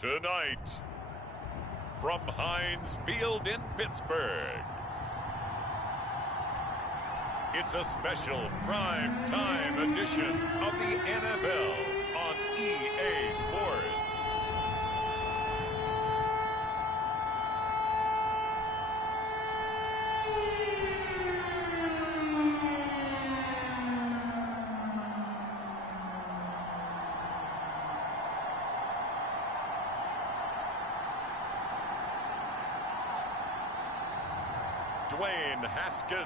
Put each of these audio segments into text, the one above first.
Tonight, from Heinz Field in Pittsburgh, it's a special prime time edition of the NFL on EA Sports. Dwayne Haskins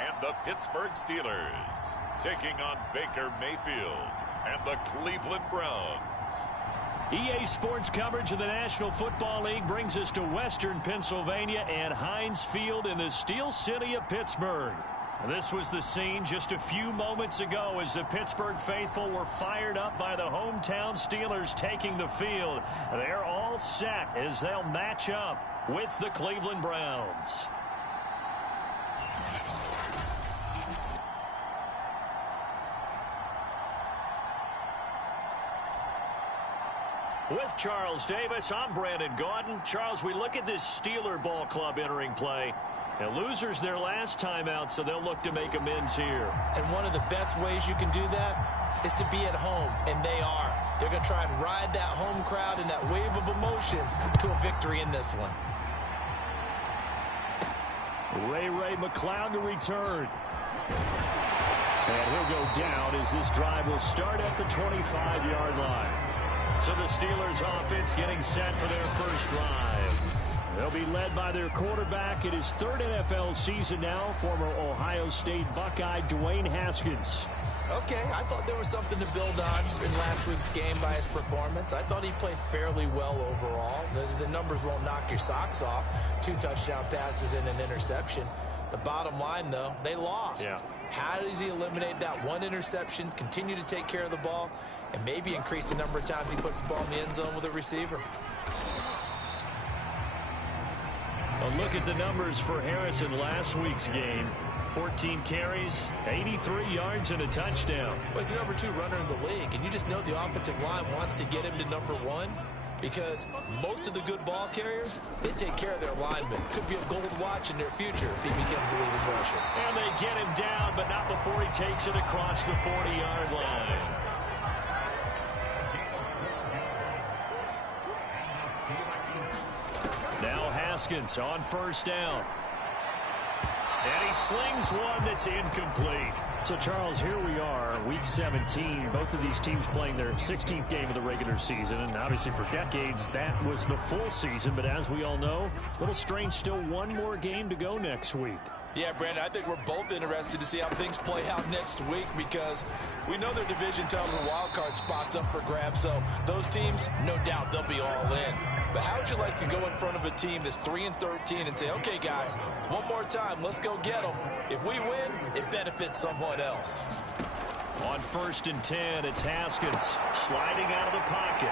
and the Pittsburgh Steelers taking on Baker Mayfield and the Cleveland Browns. EA Sports coverage of the National Football League brings us to Western Pennsylvania and Heinz Field in the Steel City of Pittsburgh. This was the scene just a few moments ago as the Pittsburgh faithful were fired up by the hometown Steelers taking the field. They're all set as they'll match up with the Cleveland Browns. With Charles Davis, I'm Brandon Gaudin. Charles, we look at this Steeler ball club entering play. And losers their last time out, so they'll look to make amends here. And one of the best ways you can do that is to be at home, and they are. They're going to try and ride that home crowd and that wave of emotion to a victory in this one. Ray McCloud to return. And he'll go down as this drive will start at the 25-yard line. So the Steelers offense getting set for their first drive. They'll be led by their quarterback in his third NFL season now, former Ohio State Buckeye Dwayne Haskins. Okay, I thought there was something to build on in last week's game by his performance. I thought he played fairly well overall. The numbers won't knock your socks off. 2 touchdown passes and an interception. The bottom line, though, they lost. Yeah. How does he eliminate that one interception, continue to take care of the ball, and maybe increase the number of times he puts the ball in the end zone with a receiver? A look at the numbers for Harris in last week's game. 14 carries, 83 yards, and a touchdown. Well, he's the number 2 runner in the league, and you just know the offensive line wants to get him to number 1 because most of the good ball carriers, they take care of their linemen. Could be a gold watch in their future if he becomes a leading rusher. And they get him down, but not before he takes it across the 40-yard line. Now Haskins on first down. And he slings one that's incomplete. So, Charles, here we are, Week 17. Both of these teams playing their 16th game of the regular season. And obviously for decades, that was the full season. But as we all know, a little strange, still one more game to go next week. Yeah, Brandon, I think we're both interested to see how things play out next week because we know their division titles and wild card spots up for grabs. So those teams, no doubt, they'll be all in. But how would you like to go in front of a team that's 3-13 and say, okay, guys, one more time, let's go get them. If we win, it benefits someone else. On 1st and 10, it's Haskins sliding out of the pocket.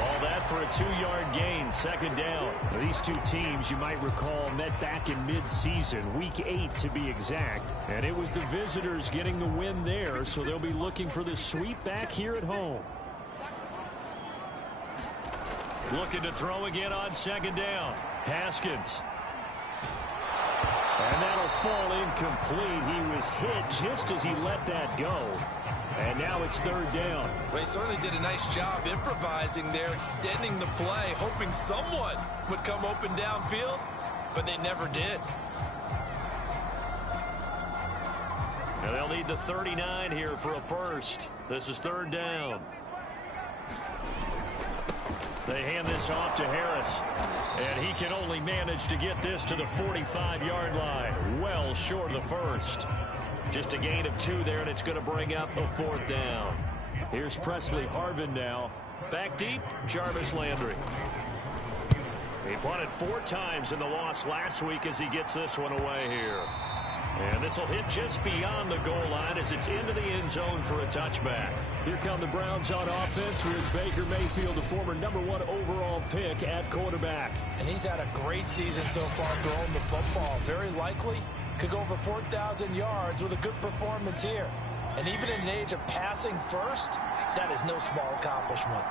All that for a 2-yard gain, 2nd down. These two teams, you might recall, met back in mid-season, Week 8 to be exact. And it was the visitors getting the win there, so they'll be looking for the sweep back here at home. Looking to throw again on 2nd down. Haskins. And that'll fall incomplete. He was hit just as he let that go. And now it's 3rd down. Well, he certainly did a nice job improvising there, extending the play, hoping someone would come open downfield, but they never did. Now they'll need the 39 here for a first. This is 3rd down. They hand this off to Harris. And he can only manage to get this to the 45-yard line. Well short of the first. Just a gain of 2 there, and it's going to bring up a 4th down. Here's Presley Harvin now. Back deep, Jarvis Landry. He punted 4 times in the loss last week as he gets this one away here. And this will hit just beyond the goal line as it's into the end zone for a touchback. Here come the Browns on offense with Baker Mayfield, the former #1 overall pick at quarterback. And he's had a great season so far throwing the football. Very likely could go over 4,000 yards with a good performance here. And even in an age of passing first, that is no small accomplishment.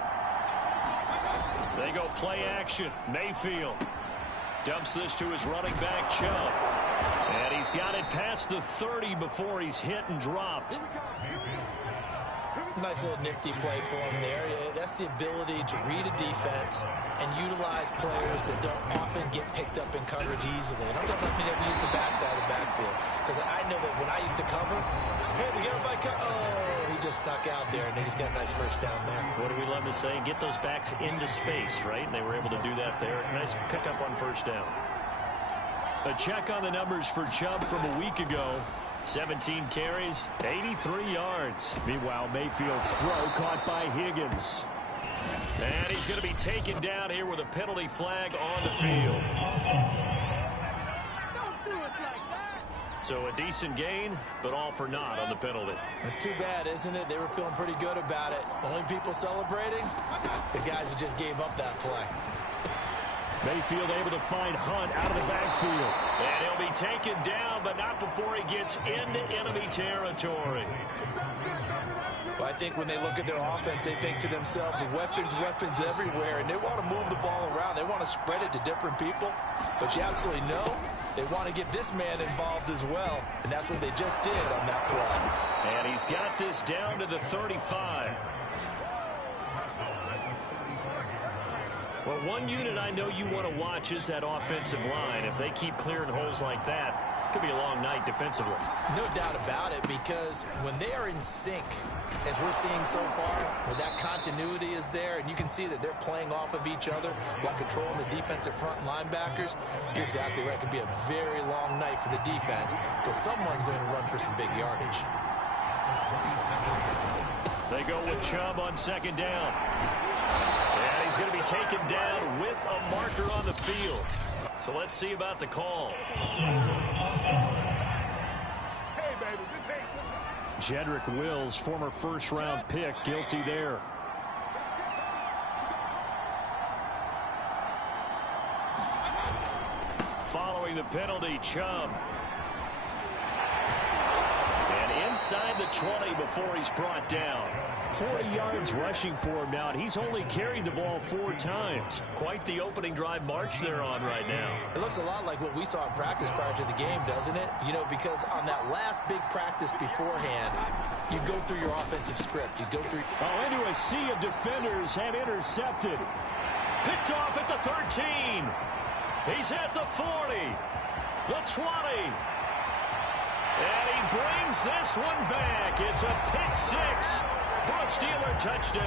They go play action. Mayfield dumps this to his running back, Chubb. And he's got it past the 30 before he's hit and dropped. Nice little nifty play for him there. That's the ability to read a defense and utilize players that don't often get picked up in coverage easily. And I'm talking about being able to use the backside of the backfield. Because I know that when I used to cover, hey, we got him by he just snuck out there, and they just got a nice first down there. What do we love to say? Get those backs into space, right? And they were able to do that there. Nice pickup on first down. A check on the numbers for Chubb from a week ago. 17 carries, 83 yards. Meanwhile, Mayfield's throw caught by Higgins. And he's going to be taken down here with a penalty flag on the field. So a decent gain, but all for naught on the penalty. It's too bad, isn't it? They were feeling pretty good about it. Only people celebrating, the guys who just gave up that play. Mayfield able to find Hunt out of the backfield. And he'll be taken down, but not before he gets into enemy territory. Well, I think when they look at their offense, they think to themselves, weapons everywhere, and they want to move the ball around. They want to spread it to different people. But you absolutely know they want to get this man involved as well, and that's what they just did on that play. And he's got this down to the 35. Well, one unit I know you want to watch is that offensive line. If they keep clearing holes like that, it could be a long night defensively. No doubt about it, because when they are in sync, as we're seeing so far, where that continuity is there, and you can see that they're playing off of each other while controlling the defensive front linebackers, you're exactly right. It could be a very long night for the defense, because someone's going to run for some big yardage. They go with Chubb on second down. And he's going to be taken down with a marker on the field. So let's see about the call. Jedrick Wills, former first-round pick, guilty there. Following the penalty, Chubb. And inside the 20 before he's brought down. 40 yards rushing for him now, and he's only carried the ball 4 times. Quite the opening drive march they're on right now. It looks a lot like what we saw in practice prior to the game, doesn't it? You know, because on that last big practice beforehand, you go through your offensive script. You go through... Oh, into a sea of defenders and intercepted. Picked off at the 13. He's at the 40. The 20. And he brings this one back. It's a pick 6. For a Steeler touchdown.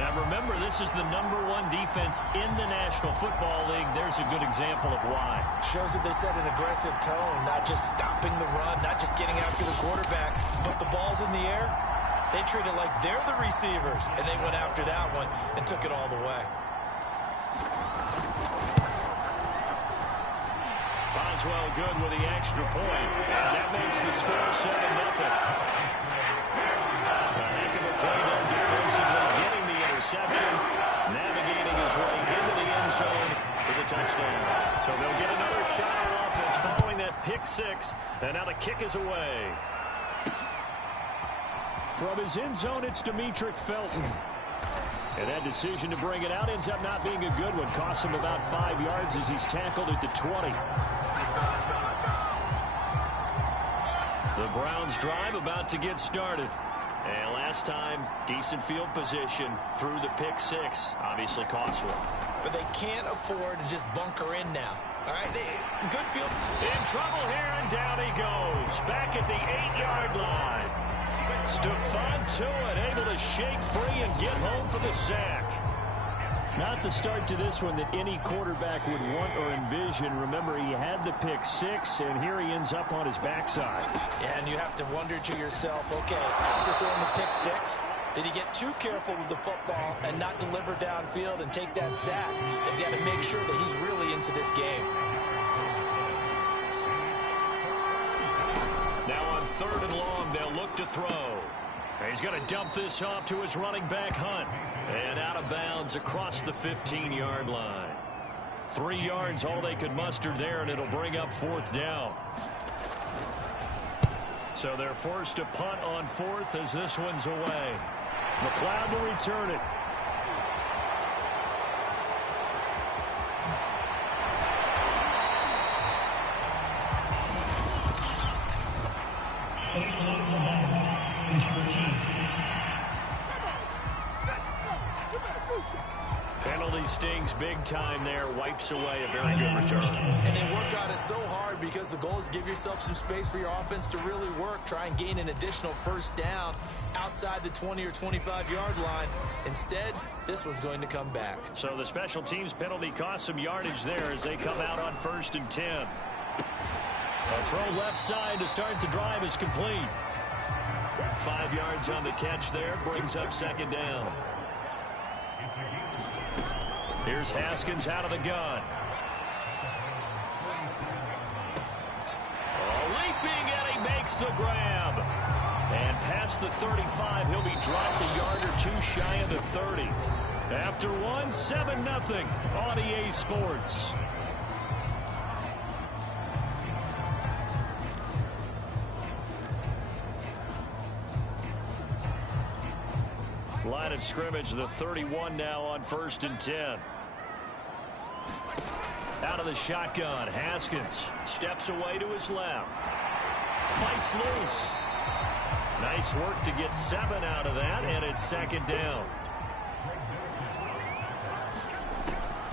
Now remember, this is the #1 defense in the National Football League. There's a good example of why. Shows that they set an aggressive tone, not just stopping the run, not just getting after the quarterback, but the ball's in the air. They treat it like they're the receivers, and they went after that one and took it all the way. Boswell good with the extra point, and that makes the score 7-0. Heck of a play there defensively, getting the interception, navigating his way into the end zone for the touchdown. So they'll get another shot on offense following that pick 6, and now the kick is away. From his end zone, it's Demetric Felton. And that decision to bring it out ends up not being a good one. Costs him about 5 yards as he's tackled at the 20. The Browns drive about to get started. And last time, decent field position through the pick 6. Obviously cost one. But they can't afford to just bunker in now. All right, good field. In trouble here, and down he goes. Back at the 8-yard line. Stephon Tuitt able to shake free and get home for the sack. Not the start to this one that any quarterback would want or envision. Remember, he had the pick 6, and here he ends up on his backside. Yeah, and you have to wonder to yourself, okay, after throwing the pick 6, did he get too careful with the football and not deliver downfield and take that sack? They've got to make sure that he's really into this game. Now on 3rd and long, they'll look to throw. He's going to dump this off to his running back, Hunt. And out of bounds across the 15-yard line. 3 yards, all they could muster there, and it'll bring up 4th down. So they're forced to punt on 4th as this one's away. McLeod will return it. Penalty stings big time there. Wipes away a very good return. And they work on it so hard because the goal is give yourself some space for your offense to really work. Try and gain an additional first down outside the 20 or 25-yard line. Instead, this one's going to come back. So the special teams penalty cost some yardage there as they come out on 1st and 10. A throw left side to start the drive is complete. 5 yards on the catch there. Brings up 2nd down. Here's Haskins out of the gun. Leaping, and he makes the grab. And past the 35, he'll be dropped a yard or two shy of the 30. After one, 7-0 on EA Sports. Line of scrimmage, the 31 now on 1st and 10. Out of the shotgun, Haskins steps away to his left. Fights loose. Nice work to get 7 out of that, and it's 2nd down.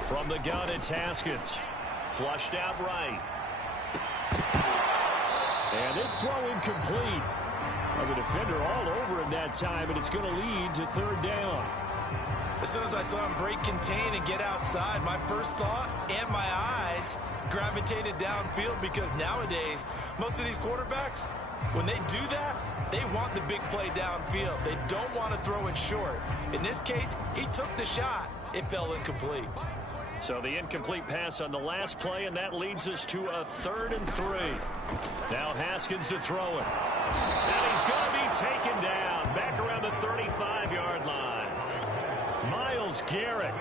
From the gun, it's Haskins. Flushed out right. And this throw incomplete. The defender all over him that time, and it's going to lead to 3rd down. As soon as I saw him break contain and get outside, my first thought and my eyes gravitated downfield, because nowadays, most of these quarterbacks, when they do that, they want the big play downfield. They don't want to throw it short. In this case, he took the shot. It fell incomplete. So the incomplete pass on the last play, and that leads us to a 3rd and 3. Now Haskins to throw it. And he's going to be taken down back around the 35-yard line. Myles Garrett,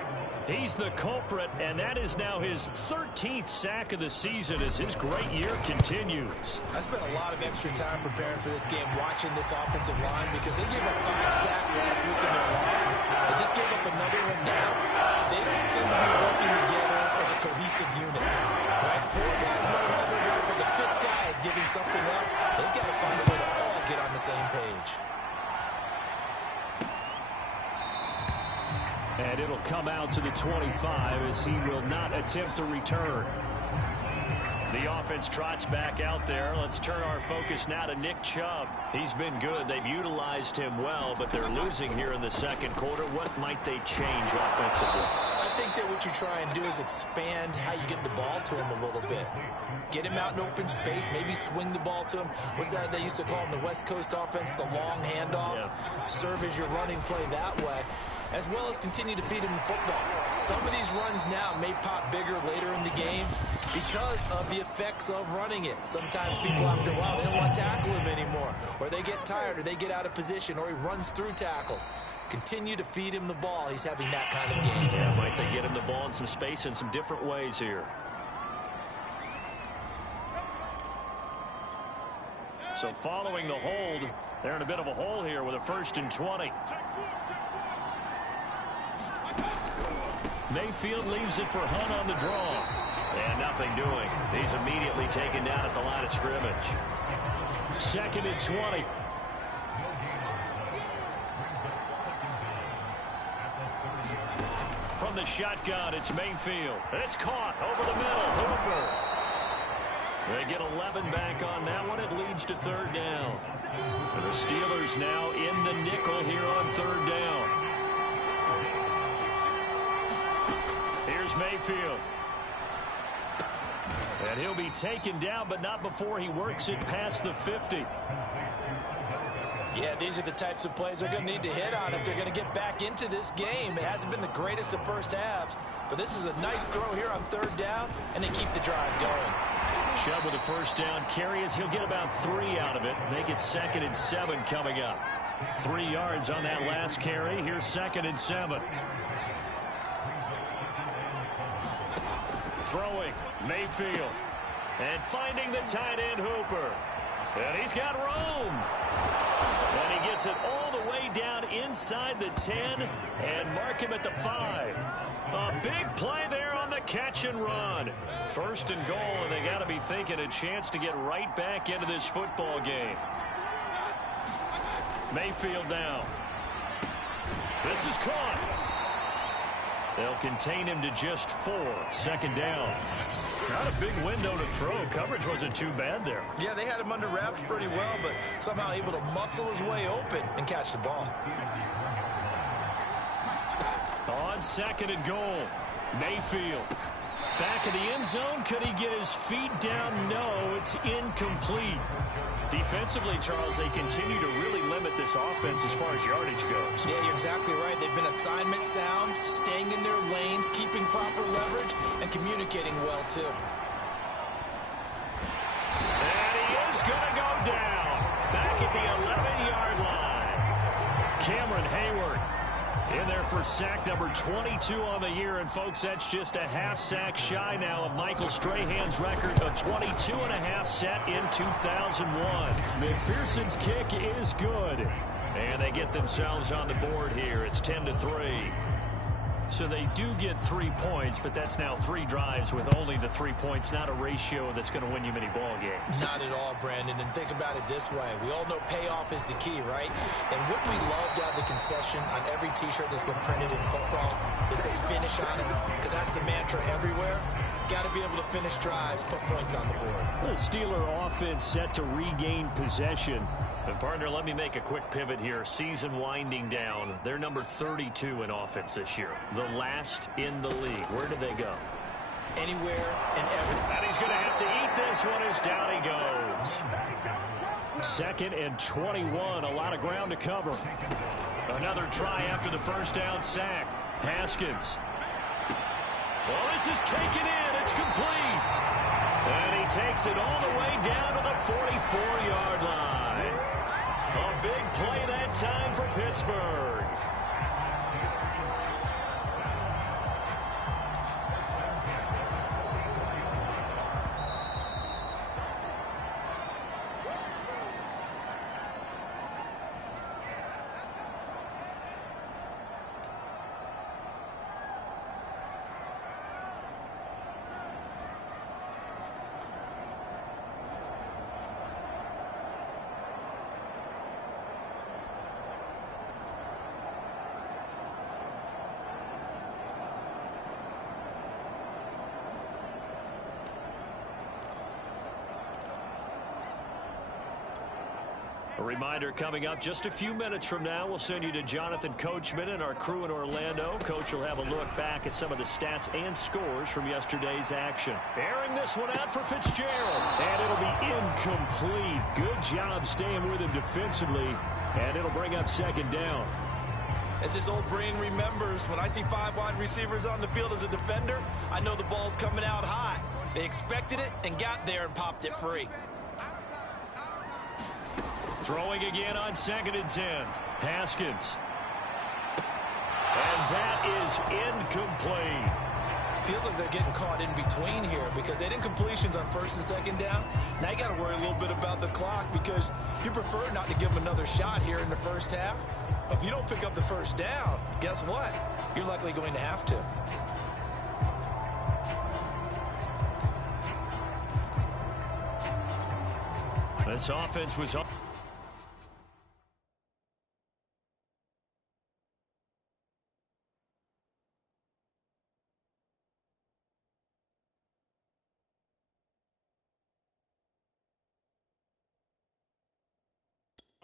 he's the culprit, and that is now his 13th sack of the season as his great year continues. I spent a lot of extra time preparing for this game, watching this offensive line, because they gave up 5 sacks last week in their loss. They just gave up another one now. They don't seem to be working together as a cohesive unit. Right? 4 guys might have it right, but the 5th guy is giving something up. They've got to find a way to all get on the same page. And it'll come out to the 25 as he will not attempt to return. The offense trots back out there. Let's turn our focus now to Nick Chubb. He's been good. They've utilized him well, but they're losing here in the 2nd quarter. What might they change offensively? I think that what you try and do is expand how you get the ball to him a little bit. Get him out in open space, maybe swing the ball to him. What's that they used to call in the West Coast offense, the long handoff? Yeah. Serve as your running play that way, as well as continue to feed him the football. Some of these runs now may pop bigger later in the game because of the effects of running it. Sometimes people, after a while, they don't want to tackle him anymore, or they get tired, or they get out of position, or he runs through tackles. Continue to feed him the ball. He's having that kind of game. Yeah, might they get him the ball in some space in some different ways here. So following the hold, they're in a bit of a hole here with a 1st and 20. Mayfield leaves it for Hunt on the draw. And nothing doing. He's immediately taken down at the line of scrimmage. 2nd and 20. From the shotgun, it's Mayfield. And it's caught over the middle. Hooper. They get 11 back on that one. It leads to 3rd down. And the Steelers now in the nickel here on 3rd down. Here's Mayfield. And he'll be taken down, but not before he works it past the 50. Yeah, these are the types of plays they're going to need to hit on if they're going to get back into this game. It hasn't been the greatest of first halves, but this is a nice throw here on 3rd down, and they keep the drive going. Chubb with a 1st down carry as he'll get about 3 out of it. Make it 2nd and 7 coming up. 3 yards on that last carry. Here's 2nd and 7. Throwing, Mayfield. And finding the tight end, Hooper. And he's got room. And he gets it all the way down inside the 10 and mark him at the 5. A big play there on the catch and run. First and goal, and they got to be thinking a chance to get right back into this football game. Mayfield now. This is caught. They'll contain him to just 4. Second down. Not a big window to throw. Coverage wasn't too bad there. Yeah, they had him under wraps pretty well, but somehow able to muscle his way open and catch the ball. On second and goal, Mayfield. Back of the end zone. Could he get his feet down? No, it's incomplete. Defensively, Charles, they continue to really limit this offense as far as yardage goes. Yeah, you're exactly right. They've been assignment sound, staying in their lanes, keeping proper leverage, and communicating well, too. And he is going to go down. Back at the 11-yard line. Cameron Hayward in there for sack number 22 on the year. And, folks, that's just a half sack shy now of Michael Strahan's record of 22.5 set in 2001. McPherson's kick is good. And they get themselves on the board here. It's 10-3. So they do get 3 points, but that's now 3 drives with only the 3 points, not a ratio that's going to win you many ball games. Not at all, Brandon. And think about it this way. We all know payoff is the key, right? And wouldn't we love to have the concession on every T-shirt that's been printed in football that says finish on it? Because that's the mantra everywhere. Got to be able to finish drives, put points on the board. The Steeler offense set to regain possession. And, partner, let me make a quick pivot here. Season winding down. They're number 32 in offense this year. The last in the league. Where did they go? Anywhere and everywhere. And he's going to have to eat this one as down he goes. Second and 21. A lot of ground to cover. Another try after the first down sack. Haskins. Well, this is taken in. It's complete. And he takes it all the way down to the 44-yard line. A big play that time for Pittsburgh. A reminder coming up just a few minutes from now, we'll send you to Jonathan Coachman and our crew in Orlando. Coach will have a look back at some of the stats and scores from yesterday's action. Airing this one out for Fitzgerald. And it'll be incomplete. Good job staying with him defensively. And it'll bring up second down. As his old brain remembers, when I see 5 wide receivers on the field as a defender, I know the ball's coming out high. They expected it and got there and popped it free. Throwing again on second and 10. Haskins. And that is incomplete. Feels like they're getting caught in between here because they didn't completions on first and second down. Now you got to worry a little bit about the clock because you prefer not to give them another shot here in the first half. But if you don't pick up the first down, guess what? You're likely going to have to. This offense was up.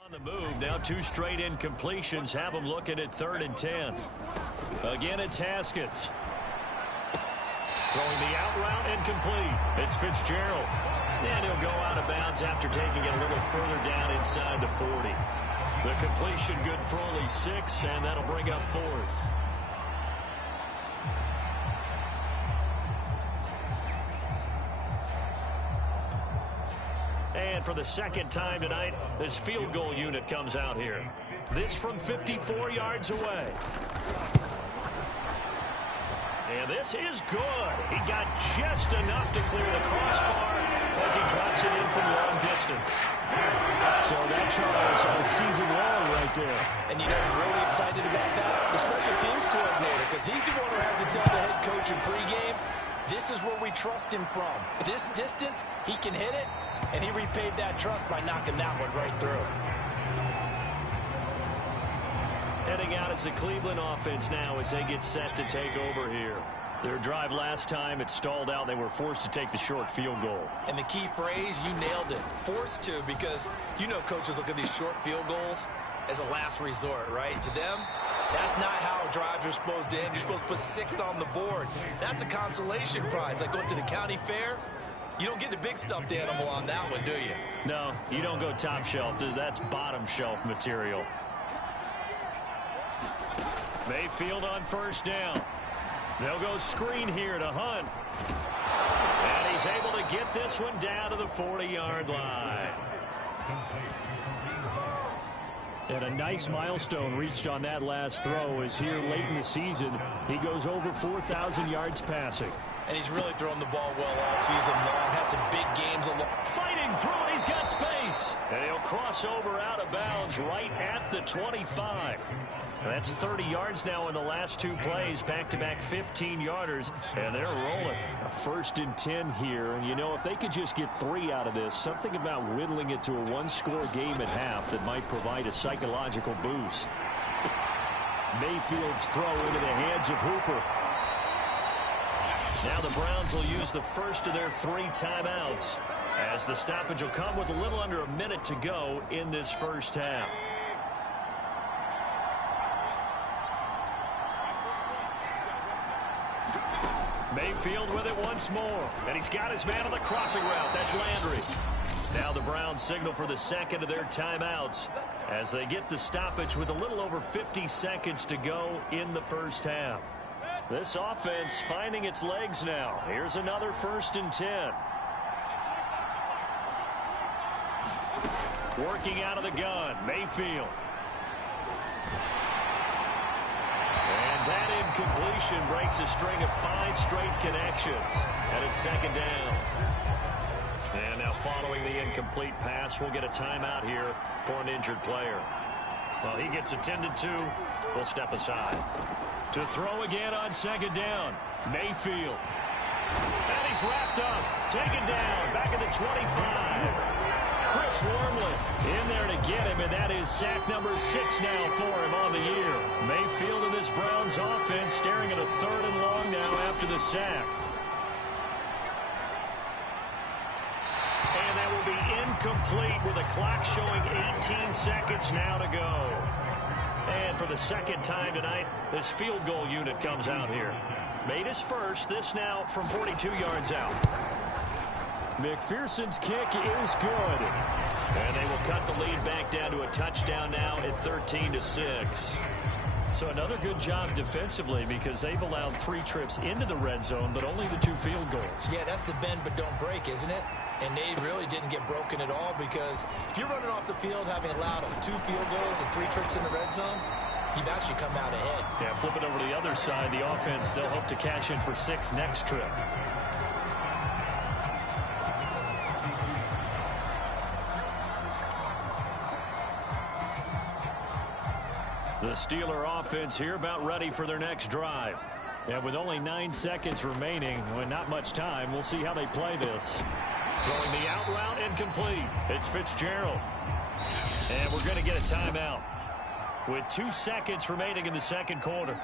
On the move, now 2 straight incompletions have them looking at 3rd and 10. Again, it's Haskins. Throwing the out route incomplete. It's Fitzgerald. And he'll go out of bounds after taking it a little further down inside the 40. The completion good for only 6, and that'll bring up 4th. And for the second time tonight, this field goal unit comes out here. This from 54 yards away. And this is good. He got just enough to clear the crossbar as he drops it in from long distance. So that, Charles, a season long right there. And you know who's really excited about that? The special teams coordinator, because he's the one who has to tell the head coach in pregame, this is where we trust him from. This distance, he can hit it, and he repaid that trust by knocking that one right through. Heading out as the Cleveland offense now as they get set to take over here. Their drive last time, it stalled out. They were forced to take the short field goal. And the key phrase, you nailed it. Forced to, because you know coaches look at these short field goals as a last resort, right? To them, that's not how drives are supposed to end. You're supposed to put 6 on the board. That's a consolation prize. Like going to the county fair, you don't get the big stuffed animal on that one, do you? No, you don't go top shelf. That's bottom shelf material. Mayfield on first down. They'll go screen here to Hunt. And he's able to get this one down to the 40-yard line. And a nice milestone reached on that last throw is here late in the season. He goes over 4,000 yards passing. And he's really thrown the ball well all season long. Had some big games along. Fighting through it, he's got space. And he'll cross over out of bounds right at the 25. That's 30 yards now in the last 2 plays, back-to-back 15-yarders, and they're rolling. A 1st and 10 here, and you know, if they could just get 3 out of this, something about whittling it to a 1-score game at half that might provide a psychological boost. Mayfield's throw into the hands of Hooper. Now the Browns will use the first of their 3 timeouts, as the stoppage will come with a little under a minute to go in this first half. Mayfield with it once more. And he's got his man on the crossing route. That's Landry. Now the Browns signal for the second of their timeouts as they get the stoppage with a little over 50 seconds to go in the first half. This offense finding its legs now. Here's another 1st and 10. Working out of the gun, Mayfield. And that incompletion breaks a string of 5 straight connections. And it's 2nd down. And now following the incomplete pass, we'll get a timeout here for an injured player. Well, he gets attended to. We'll step aside. To throw again on 2nd down, Mayfield. And he's wrapped up, taken down, back at the 25. Chris Wormley in there to get him, and that is sack number 6 now for him on the year. Mayfield in this Browns offense staring at a 3rd and long now after the sack. And that will be incomplete with the clock showing 18 seconds now to go. And for the 2nd time tonight, this field goal unit comes out here. Made his first, this now from 42 yards out. McPherson's kick is good. And they will cut the lead back down to a touchdown now at 13-6. So another good job defensively because they've allowed 3 trips into the red zone, but only the 2 field goals. Yeah, that's the bend but don't break, isn't it? And they really didn't get broken at all because if you're running off the field having allowed 2 field goals and 3 trips in the red zone, you've actually come out ahead. Yeah, flip it over to the other side. The offense, they'll hope to cash in for 6 next trip. The Steeler offense here about ready for their next drive. And with only 9 seconds remaining, with not much time, we'll see how they play this. Throwing the out route incomplete. It's Fitzgerald. And we're going to get a timeout with 2 seconds remaining in the 2nd quarter.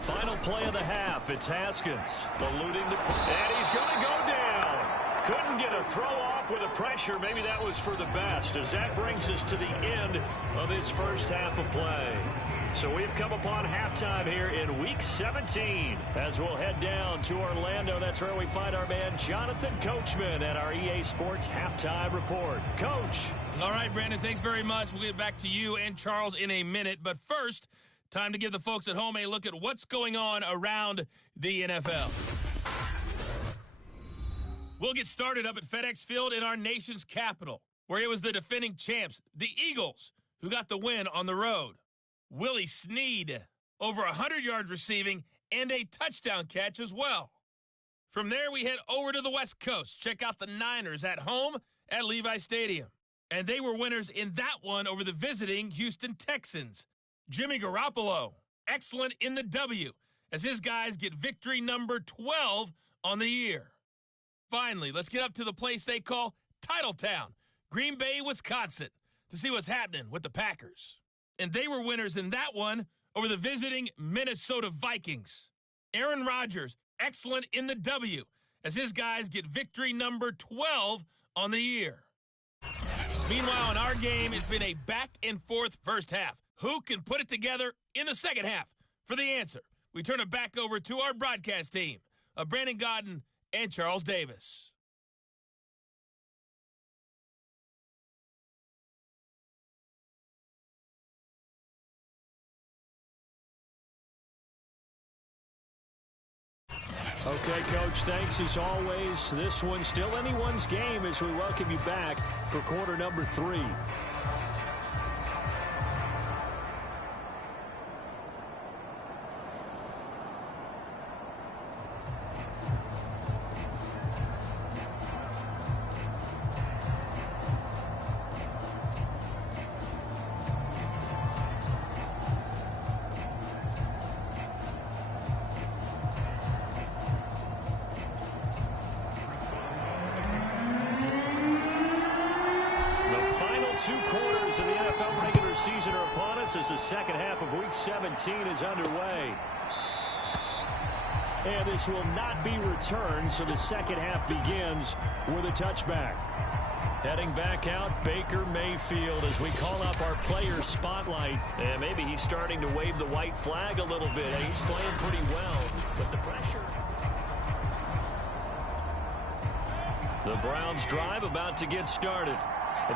Final play of the half. It's Haskins eluding the and he's going to go down. Couldn't get a throw off with the pressure. Maybe that was for the best as that brings us to the end of this first half of play. So we've come upon halftime here in Week 17 as we'll head down to Orlando. That's where we find our man Jonathan Coachman at our EA Sports Halftime Report. Coach. All right, Brandon, thanks very much. We'll get back to you and Charles in a minute. But first, time to give the folks at home a look at what's going on around the NFL. We'll get started up at FedEx Field in our nation's capital, where it was the defending champs, the Eagles, who got the win on the road. Willie Snead, over 100 yards receiving and a touchdown catch as well. From there, we head over to the West Coast. Check out the Niners at home at Levi Stadium. And they were winners in that one over the visiting Houston Texans. Jimmy Garoppolo, excellent in the W, as his guys get victory number 12 on the year. Finally, let's get up to the place they call Titletown, Green Bay, Wisconsin, to see what's happening with the Packers. And they were winners in that one over the visiting Minnesota Vikings. Aaron Rodgers, excellent in the W, as his guys get victory number 12 on the year. Meanwhile, in our game, it's been a back-and-forth first half. Who can put it together in the second half? For the answer, we turn it back over to our broadcast team of Brandon Godden and Charles Davis. Okay, Coach, thanks as always. This one's still anyone's game as we welcome you back for quarter number 3. Two quarters of the NFL regular season are upon us as the second half of Week 17 is underway. And this will not be returned, so the second half begins with a touchback. Heading back out, Baker Mayfield as we call up our player spotlight. And maybe he's starting to wave the white flag a little bit. He's playing pretty well, but the pressure. The Browns drive about to get started.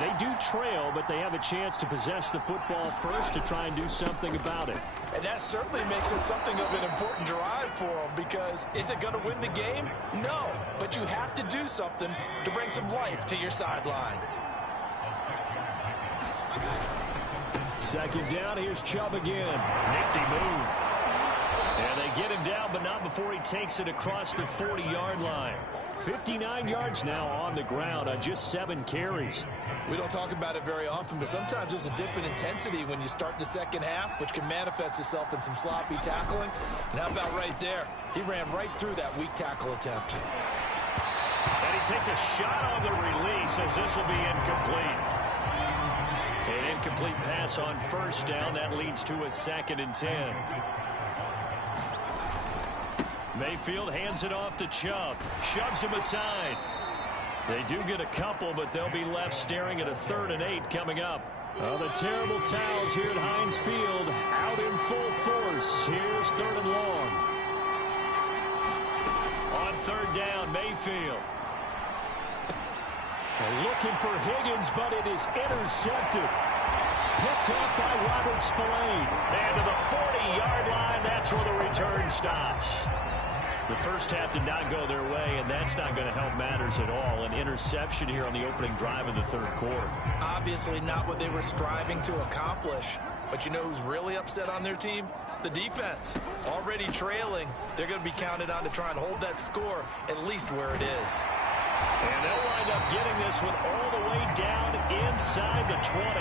They do trail, but they have a chance to possess the football first to try and do something about it. And that certainly makes it something of an important drive for them, because is it going to win the game? No, but you have to do something to bring some life to your sideline. Second down, here's Chubb again. Nifty move. And they get him down, but not before he takes it across the 40-yard line. 59 yards now on the ground on just 7 carries. We don't talk about it very often, but sometimes there's a dip in intensity when you start the second half, which can manifest itself in some sloppy tackling. And how about right there? He ran right through that weak tackle attempt. And he takes a shot on the release as this will be incomplete. An incomplete pass on first down. That leads to a 2nd and 10. Mayfield hands it off to Chubb. Shoves him aside. They do get a couple, but they'll be left staring at a 3rd and 8 coming up. Oh, the terrible towels here at Heinz Field out in full force. Here's 3rd and long. On 3rd down, Mayfield. They're looking for Higgins, but it is intercepted. Picked off by Robert Spillane. And to the 40-yard line, that's where the return stops. The first half did not go their way, and that's not going to help matters at all. An interception here on the opening drive of the 3rd quarter. Obviously not what they were striving to accomplish. But you know who's really upset on their team? The defense. Already trailing, they're going to be counted on to try and hold that score at least where it is. And they'll wind up getting this one all the way down inside the 20.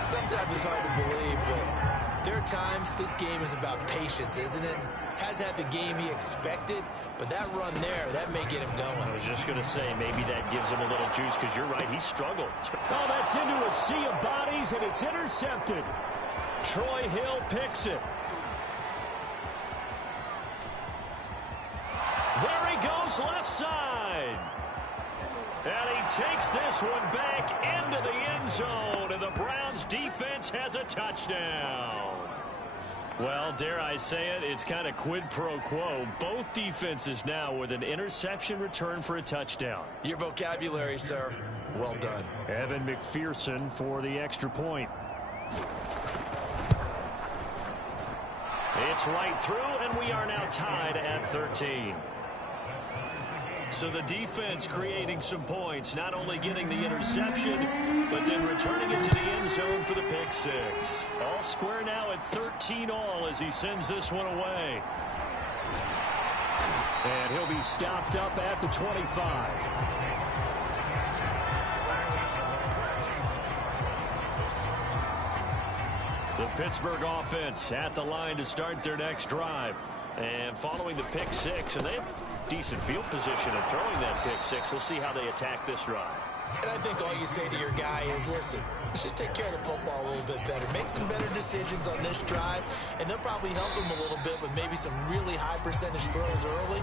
Sometimes it's hard to believe, but there are times this game is about patience, isn't it? Has had the game he expected, but that run there, that may get him going. I was just going to say, maybe that gives him a little juice, because you're right, he struggled. Oh, that's into a sea of bodies, and it's intercepted. Troy Hill picks it. There he goes left side. And he takes this one back into the end zone, and the Browns defense has a touchdown. Well, dare I say it, it's kind of quid pro quo. Both defenses now with an interception return for a touchdown. Your vocabulary, sir. Well done. Evan McPherson for the extra point. It's right through, and we are now tied at 13. So the defense creating some points, not only getting the interception, but then returning it to the end zone for the pick six. All square now at 13-all as he sends this one away. And he'll be stopped up at the 25. The Pittsburgh offense at the line to start their next drive. And following the pick six, and they have decent field position in throwing that pick six. We'll see how they attack this drive. And I think all you say to your guy is, listen, let's just take care of the football a little bit better. Make some better decisions on this drive, and they'll probably help him a little bit with maybe some really high percentage throws early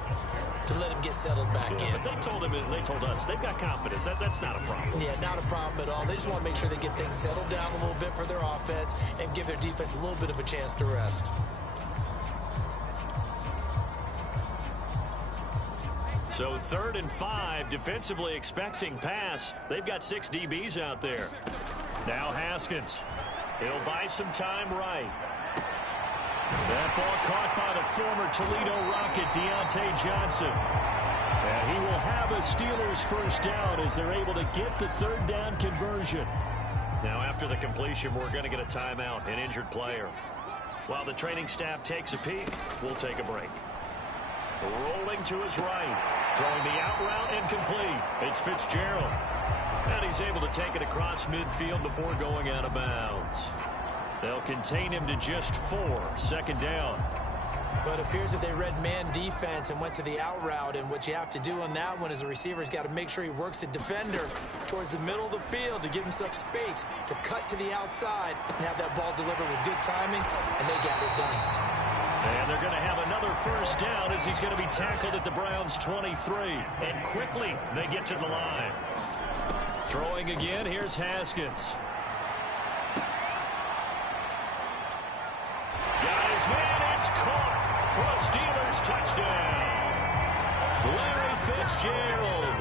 to let him get settled back in. But they told him, and they told us, they've got confidence. That's not a problem. Yeah, not a problem at all. They just want to make sure they get things settled down a little bit for their offense and give their defense a little bit of a chance to rest. So 3rd and 5, defensively expecting pass. They've got 6 DBs out there. Now Haskins. He'll buy some time right. That ball caught by the former Toledo Rocket, Deontay Johnson. And he will have a Steelers first down as they're able to get the 3rd down conversion. Now after the completion, we're going to get a timeout, an injured player. While the training staff takes a peek, we'll take a break. Rolling to his right. Throwing the out route incomplete. It's Fitzgerald. And he's able to take it across midfield before going out of bounds. They'll contain him to just 4. 2nd down. But it appears that they read man defense and went to the out route. And what you have to do on that one is the receiver's got to make sure he works the defender towards the middle of the field to give himself space to cut to the outside and have that ball delivered with good timing. And they got it done. And they're going to have another first down as he's going to be tackled at the Browns' 23. And quickly, they get to the line. Throwing again, here's Haskins. Got his man, it's caught for a Steelers touchdown. Larry Fitzgerald,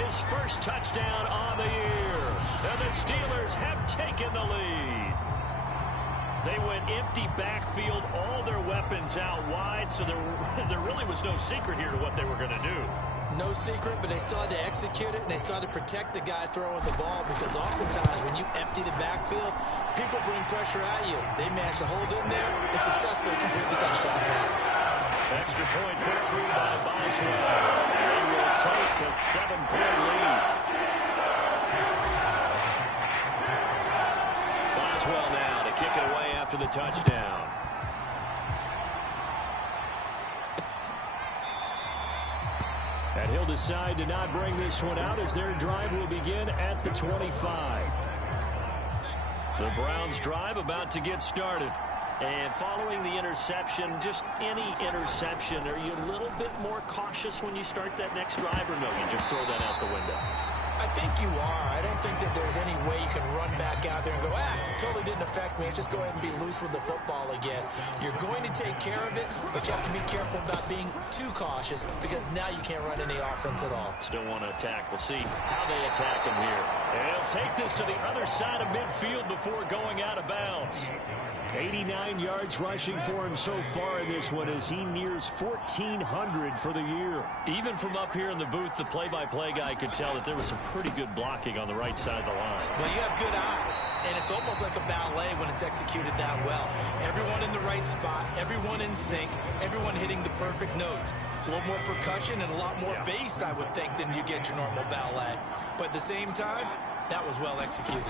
his first touchdown on the year. And the Steelers have taken the lead. They went empty backfield, all their weapons out wide, so there really was no secret here to what they were going to do. No secret, but they still had to execute it, and they still had to protect the guy throwing the ball, because oftentimes when you empty the backfield, people bring pressure at you. They managed to hold in there and successfully complete the touchdown pass. Extra point put through by Boswell. They will take a 7-point lead. Boswell now to kick it away after the touchdown. And he'll decide to not bring this one out as their drive will begin at the 25. The Browns' drive about to get started. And following the interception, just any interception, are you a little bit more cautious when you start that next drive, or no, you just throw that out the window? I think you are. I don't think that there's any way you can run back out there and go, totally didn't affect me. Let's just go ahead and be loose with the football again. You're going to take care of it, but you have to be careful about being too cautious, because now you can't run any offense at all. Still want to attack. We'll see how they attack him here. And he'll take this to the other side of midfield before going out of bounds. 89 yards rushing for him so far in this one as he nears 1,400 for the year. Even from up here in the booth, the play-by-play guy could tell that there was some pretty good blocking on the right side of the line. Well, you have good eyes, and it's almost like a ballet when it's executed that well. Everyone in the right spot, everyone in sync, everyone hitting the perfect notes. A little more percussion and a lot more bass, I would think, than you get your normal ballet. But at the same time, that was well executed.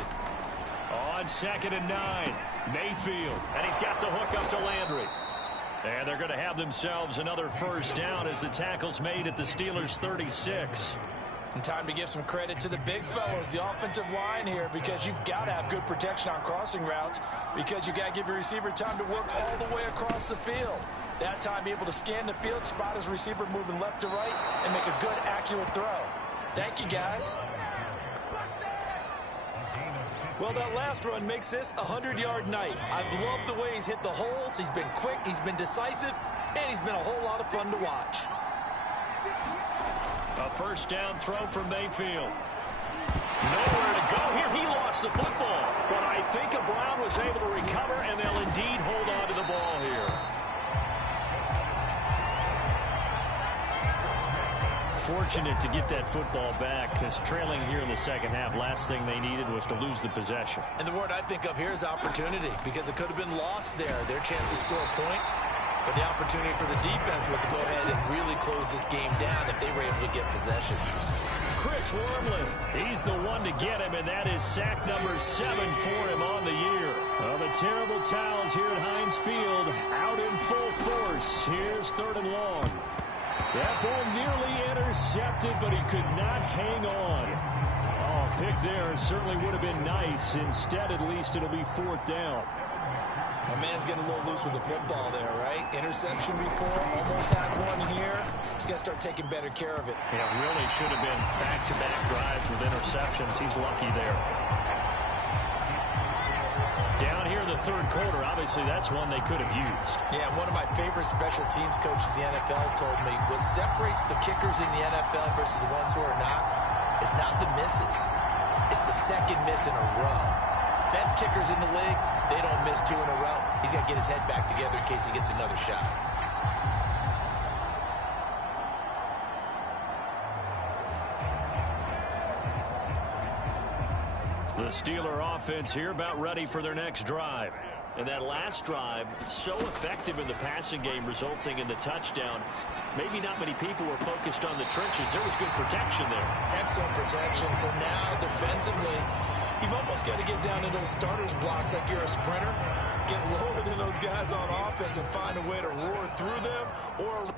On 2nd and 9, Mayfield, and he's got the hook up to Landry. And they're going to have themselves another first down as the tackle's made at the Steelers' 36. And time to give some credit to the big fellows, the offensive line here, because you've got to have good protection on crossing routes, because you've got to give your receiver time to work all the way across the field. That time, be able to scan the field, spot his receiver moving left to right, and make a good, accurate throw. Thank you, guys. Well, that last run makes this a 100-yard night. I've loved the way he's hit the holes. He's been quick, he's been decisive, and he's been a whole lot of fun to watch. A first down throw from Mayfield. Nowhere to go here. He lost the football, but I think a Brown was able to recover, and they'll indeed hold on to the ball here. fortunate to get that football back because trailing here in the second half, last thing they needed was to lose the possession. And the word I think of here is opportunity because it could have been lost there, their chance to score points. But the opportunity for the defense was to go ahead and really close this game down if they were able to get possession. Chris Wormley, he's the one to get him, and that is sack number 7 for him on the year. Well, the terrible towels here at Heinz Field out in full force. Here's 3rd and long. That ball nearly intercepted, but he could not hang on. Oh, pick there certainly would have been nice. Instead, at least it'll be 4th down. My man's getting a little loose with the football there, right? Interception before, almost had one here. He's got to start taking better care of it. Yeah, really should have been back-to-back drives with interceptions. He's lucky there. Down here in the 3rd quarter, obviously that's one they could have used. Yeah, one of my favorite special teams coaches in the NFL told me what separates the kickers in the NFL versus the ones who are not is not the misses. It's the second miss in a row. Best kickers in the league, they don't miss 2 in a row. He's got to get his head back together in case he gets another shot. The Steeler offense here about ready for their next drive. And that last drive, so effective in the passing game, resulting in the touchdown. Maybe not many people were focused on the trenches. There was good protection there. Excellent protection. So now, defensively, you've almost got to get down into those starters blocks like you're a sprinter. Get lower than those guys on offense and find a way to roar through them or...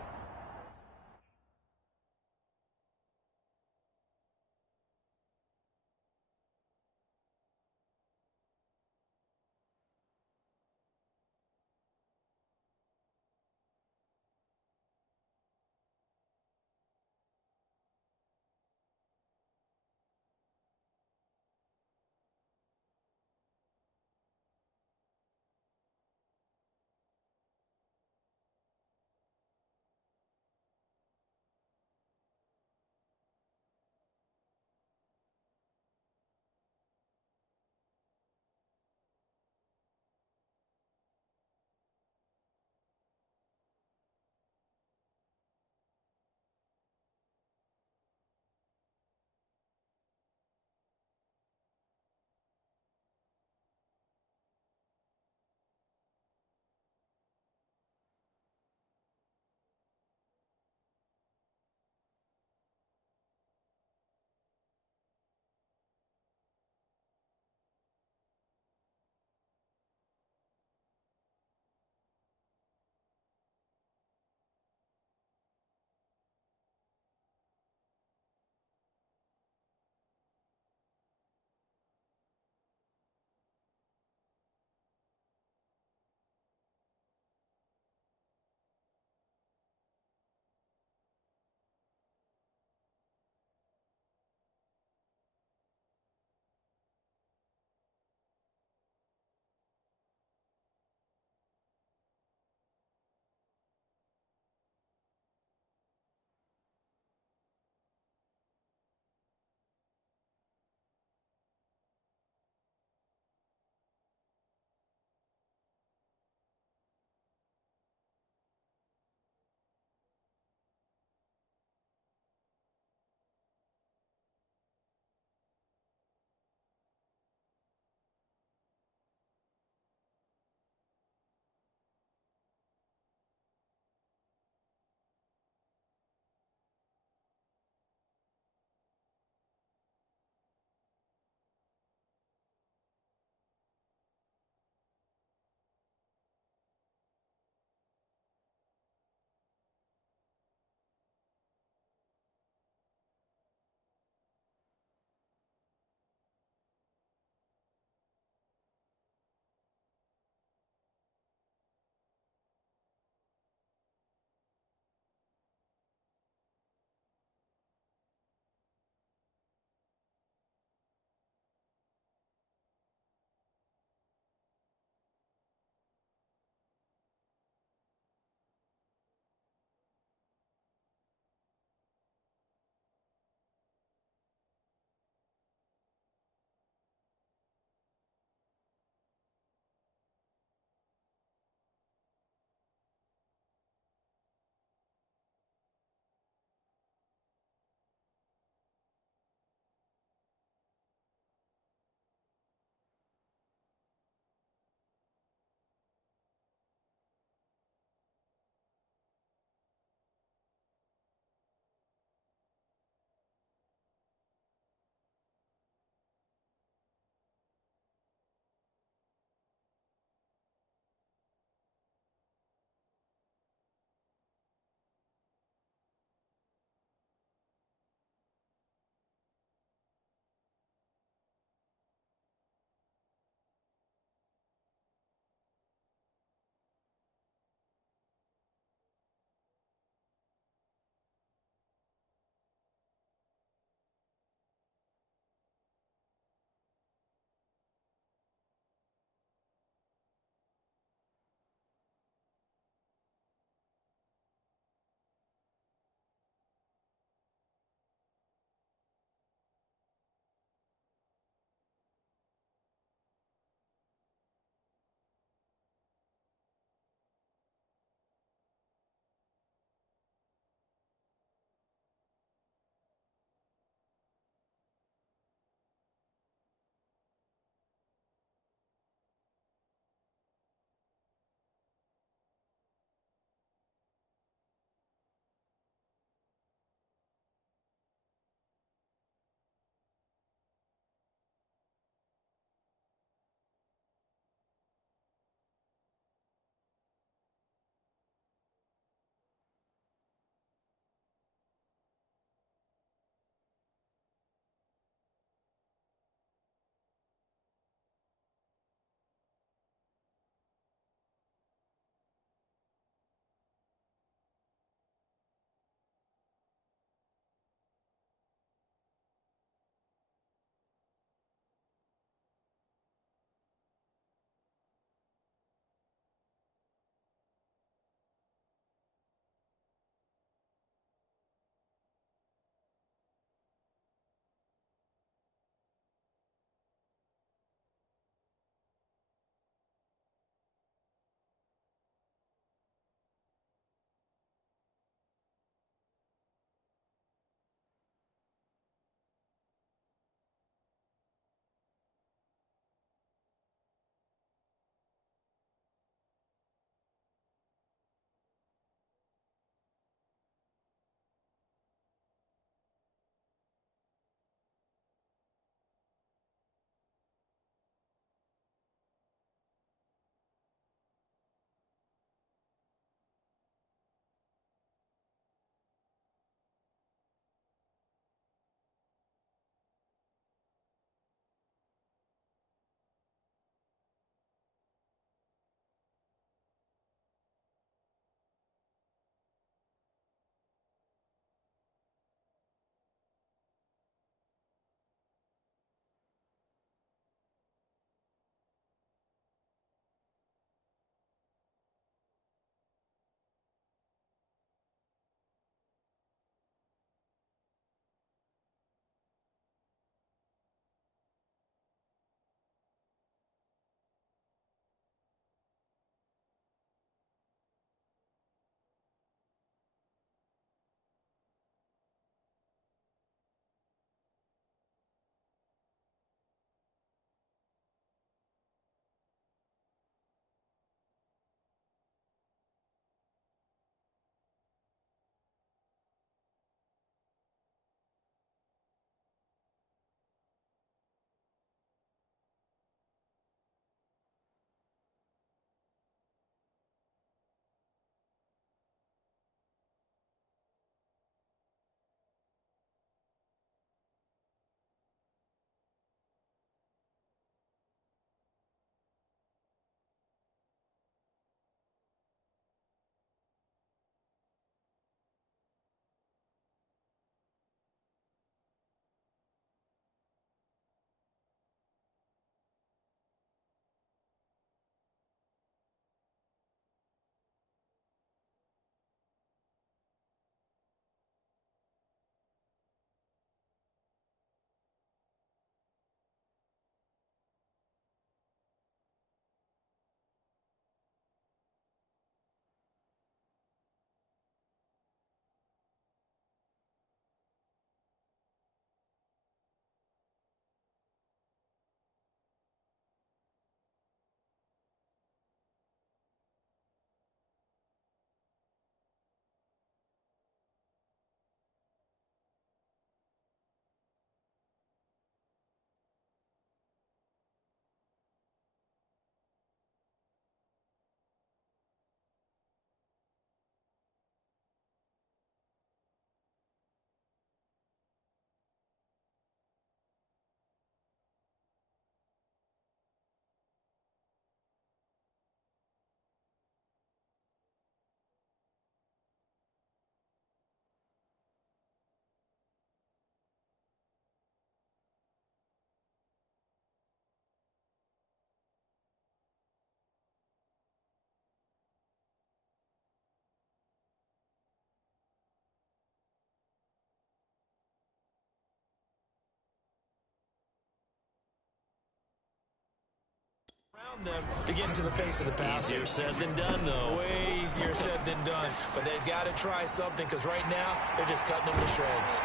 around them to get into the face of the passer. Easier said than done, though. Way easier said than done. But they've got to try something because right now they're just cutting them to shreds.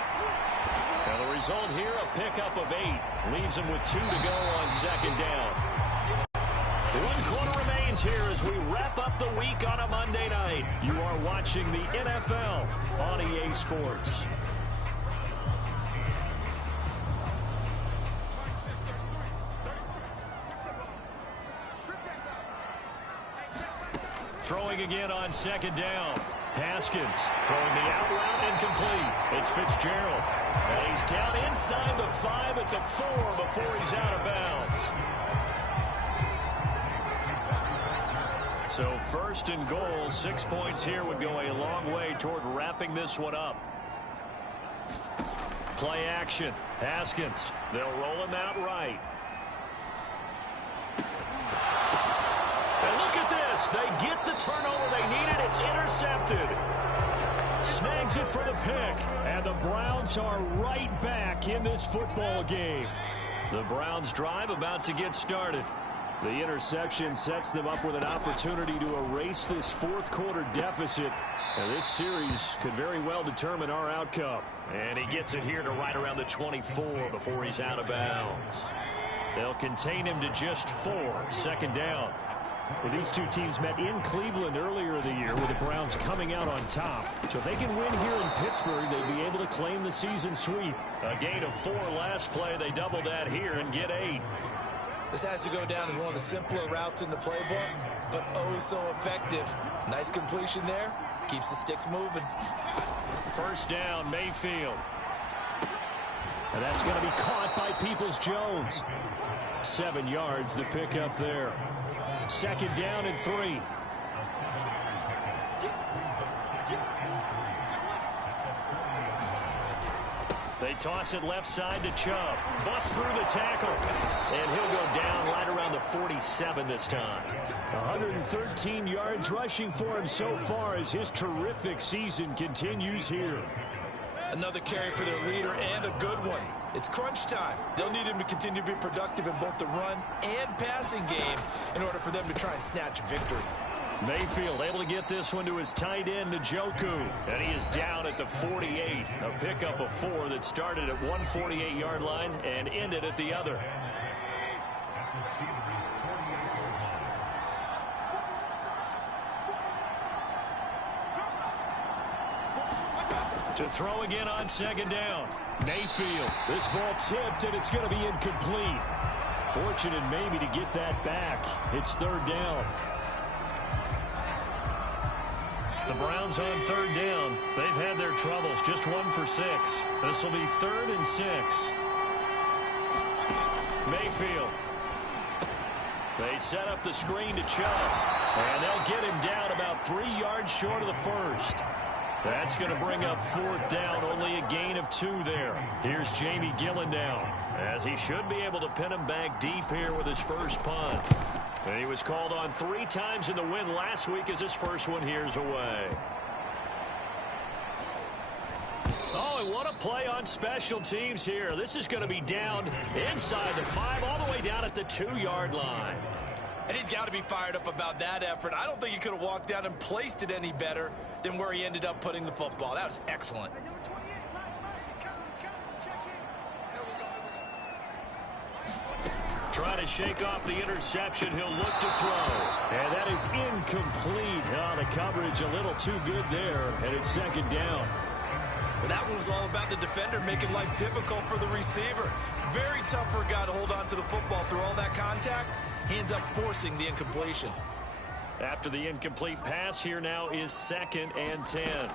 And the result here, a pickup of 8. Leaves them with 2 to go on second down. 1 quarter remains here as we wrap up the week on a Monday night. You are watching the NFL on EA Sports. Throwing again on second down. Haskins throwing the out route incomplete. It's Fitzgerald. And he's down inside the 5 at the 4 before he's out of bounds. So first and goal, 6 points here would go a long way toward wrapping this one up. Play action. Haskins. They'll roll him out right. And look at this. They get the turnover they needed. It's intercepted. Snags it for the pick. And the Browns are right back in this football game. The Browns drive about to get started. The interception sets them up with an opportunity to erase this fourth quarter deficit. And this series could very well determine our outcome. And he gets it here to right around the 24 before he's out of bounds. They'll contain him to just 4. Second down. Well, these two teams met in Cleveland earlier in the year with the Browns coming out on top. So if they can win here in Pittsburgh, they'd be able to claim the season sweep. A gain of 4 last play. They double that here and get 8. This has to go down as one of the simpler routes in the playbook, but oh so effective. Nice completion there. Keeps the sticks moving. First down, Mayfield. And that's going to be caught by Peoples-Jones. 7 yards, the pickup there. Second down and 3. They toss it left side to Chubb. Busts through the tackle. And he'll go down right around the 47 this time. 113 yards rushing for him so far as his terrific season continues here. Another carry for their leader and a good one. It's crunch time. They'll need him to continue to be productive in both the run and passing game in order for them to try and snatch a victory. Mayfield able to get this one to his tight end, Njoku. And he is down at the 48. A pickup of 4 that started at one 48-yard line and ended at the other. To throw again on second down. Mayfield. This ball tipped, and it's going to be incomplete. Fortunate maybe to get that back. It's third down. The Browns on third down. They've had their troubles. Just 1 for 6. This will be 3rd and 6. Mayfield. They set up the screen to Chubb. And they'll get him down about 3 yards short of the first. That's going to bring up 4th down. Only a gain of 2 there. Here's Jamie Gillen down, as he should be able to pin him back deep here with his first punt. And he was called on 3 times in the win last week as his first one here's away. Oh, and what a play on special teams here. This is going to be down inside the 5, all the way down at the 2-yard line. And he's got to be fired up about that effort. I don't think he could have walked down and placed it any better than where he ended up putting the football. That was excellent. Trying to shake off the interception. He'll look to throw. And that is incomplete. Oh, the coverage a little too good there. And it's second down. Well, that one was all about the defender making life difficult for the receiver. Very tough for a guy to hold on to the football through all that contact. He ends up forcing the incompletion. After the incomplete pass, here now is 2nd and 10.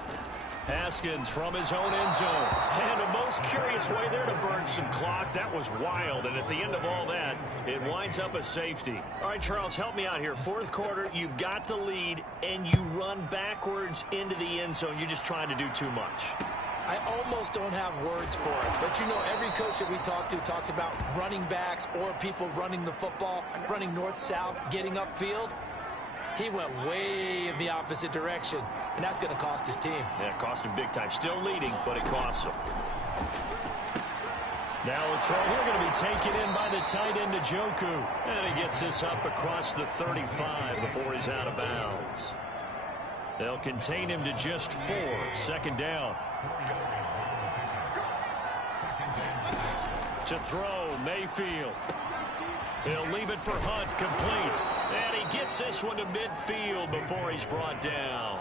Haskins from his own end zone. And a most curious way there to burn some clock. That was wild. And at the end of all that, it winds up a safety. All right, Charles, help me out here. 4th quarter, you've got the lead, and you run backwards into the end zone. You're just trying to do too much. I almost don't have words for it. But, you know, every coach that we talk to talks about running backs or people running the football, running north-south, getting upfield. He went way in the opposite direction, and that's going to cost his team. Yeah, it cost him big time. Still leading, but it costs him. Now a throw here going to be taken in by the tight end, Njoku. And he gets this up across the 35 before he's out of bounds. They'll contain him to just 4. Second down. To throw, Mayfield. He'll leave it for Hunt, complete. And he gets this one to midfield before he's brought down.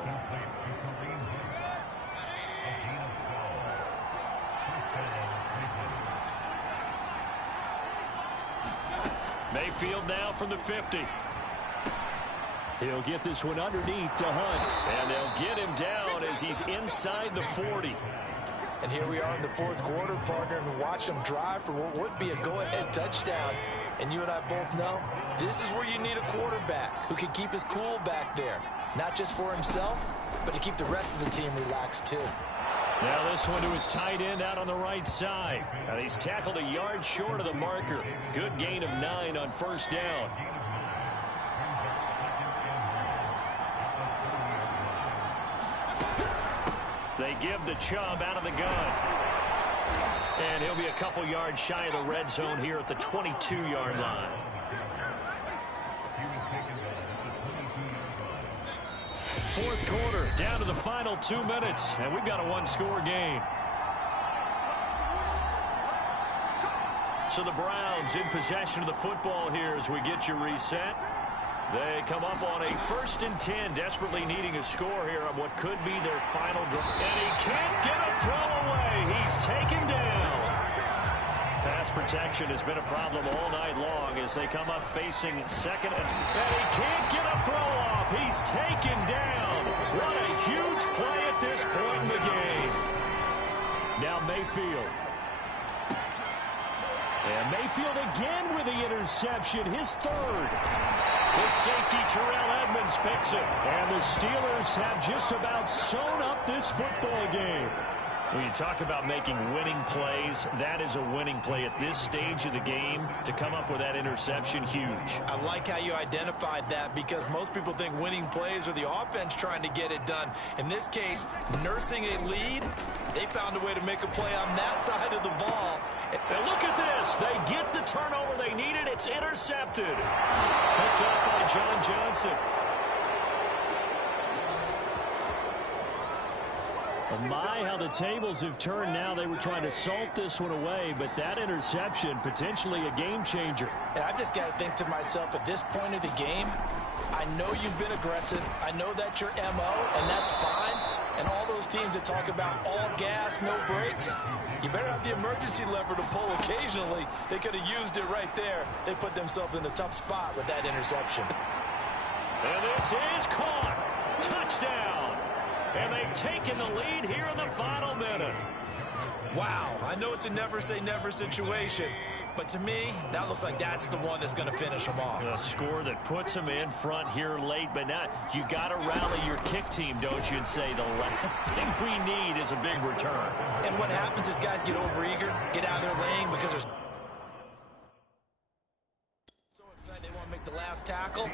Mayfield now from the 50. He'll get this one underneath to Hunt. And they'll get him down as he's inside the 40. And here we are in the fourth quarter, partner, and watch him drive for what would be a go-ahead touchdown. And you and I both know this is where you need a quarterback who can keep his cool back there. Not just for himself, but to keep the rest of the team relaxed too. Now this one to his tight end out on the right side. And he's tackled a yard short of the marker. Good gain of 9 on first down. They give the Chubb out of the gun. And he'll be a couple yards shy of the red zone here at the 22-yard line. Fourth quarter, down to the final 2 minutes, and we've got a one-score game. So the Browns in possession of the football here as we get you reset. They come up on a 1st and 10, desperately needing a score here on what could be their final drive. And he can't get a throw away. He's taken down. Pass protection has been a problem all night long as they come up facing second. And he can't get a throw off. He's taken down. What a huge play at this point in the game. Now Mayfield. And Mayfield again with the interception, his 3rd. The safety, Terrell Edmonds, picks it. And the Steelers have just about sewn up this football game. When you talk about making winning plays, that is a winning play at this stage of the game. To come up with that interception, huge. I like how you identified that because most people think winning plays are the offense trying to get it done. In this case, nursing a lead, they found a way to make a play on that side of the ball. And look at this. They get the turnover they needed. It's intercepted. Picked up by John Johnson. Oh my, how the tables have turned now. They were trying to salt this one away, but that interception, potentially a game changer. And I've just got to think to myself, at this point of the game, I know you've been aggressive. I know that's your MO, and that's fine. And all those teams that talk about all gas, no brakes, you better have the emergency lever to pull occasionally. They could have used it right there. They put themselves in a tough spot with that interception. And this is caught. Touchdown. And they've taken the lead here in the final minute. Wow, I know it's a never-say-never situation, but to me, that looks like that's the one that's going to finish them off. A score that puts them in front here late, but not. You got to rally your kick team, don't you, and say the last thing we need is a big return. And what happens is guys get overeager, get out of their lane because they're so excited they want to make the last tackle.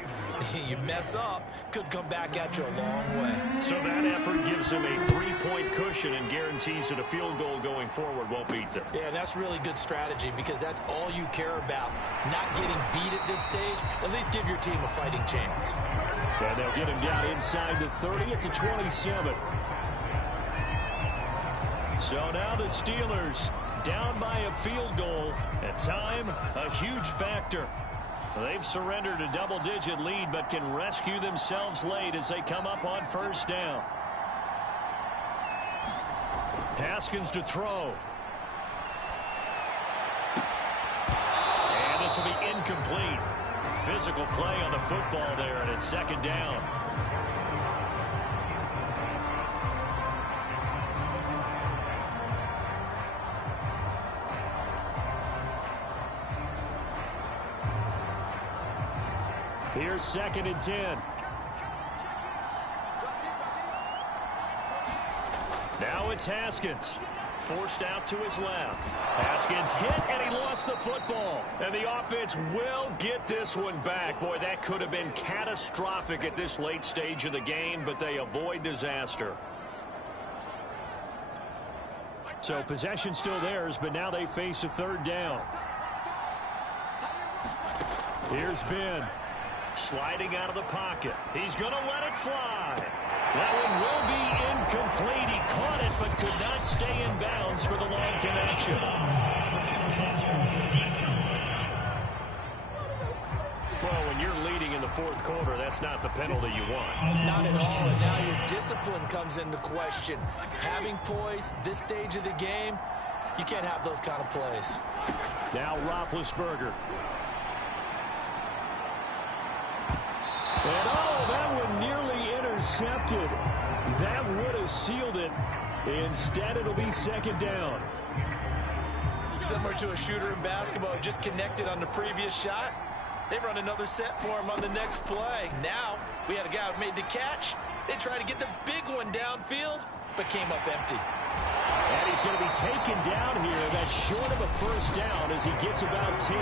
You mess up, could come back at you a long way. So that effort gives them a 3-point cushion and guarantees that a field goal going forward won't beat them. Yeah, that's really good strategy because that's all you care about. Not getting beat at this stage. At least give your team a fighting chance. And they'll get him down inside the 30 at the 27. So now the Steelers down by a field goal. At time, a huge factor. They've surrendered a double-digit lead, but can rescue themselves late as they come up on first down. Haskins to throw. And this will be incomplete. Physical play on the football there, and it's second down. Here's 2nd and 10. Now it's Haskins. Forced out to his left. Haskins hit, and he lost the football. And the offense will get this one back. Boy, that could have been catastrophic at this late stage of the game, but they avoid disaster. So possession still theirs, but now they face a third down. Here's Ben. Sliding out of the pocket. He's going to let it fly. That one will be incomplete. He caught it but could not stay in bounds for the long connection. Well, when you're leading in the fourth quarter, that's not the penalty you want. Not at all, and now your discipline comes into question. Having poise this stage of the game, you can't have those kind of plays. Now Roethlisberger. And oh, that one nearly intercepted. That would have sealed it. Instead, it'll be second down. Similar to a shooter in basketball who just connected on the previous shot. They run another set for him on the next play. Now, we had a guy who made the catch. They tried to get the big one downfield, but came up empty. And he's going to be taken down here. That's short of a first down as he gets about 10.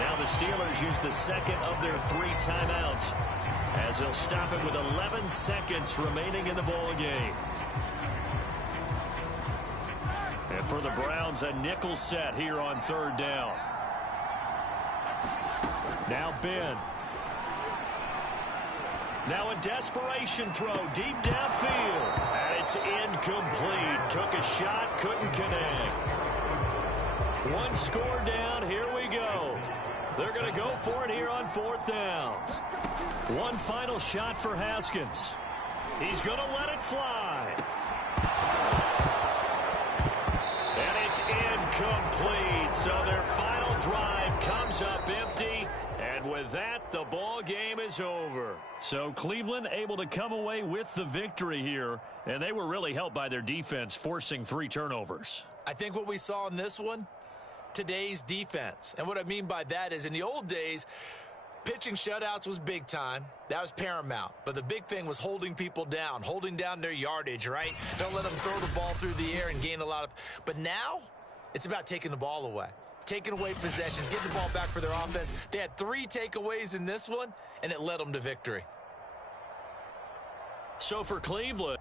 Now the Steelers use the second of their 3 timeouts as they'll stop it with 11 seconds remaining in the ball game. And for the Browns, a nickel set here on third down. Now Ben. Now a desperation throw deep downfield. And it's incomplete. Took a shot, couldn't connect. One score down, here we go. They're going to go for it here on fourth down. One final shot for Haskins. He's going to let it fly. And it's incomplete. So their final drive comes up empty. And with that, the ball game is over. So Cleveland able to come away with the victory here. And they were really helped by their defense, forcing 3 turnovers. I think what we saw in this one, today's defense. And what I mean by that is in the old days, pitching shutouts was big time. That was paramount. But the big thing was holding people down, holding down their yardage, right? Don't let them throw the ball through the air and gain a lot of... But now, it's about taking the ball away. Taking away possessions, getting the ball back for their offense. They had 3 takeaways in this one, and it led them to victory. So for Cleveland...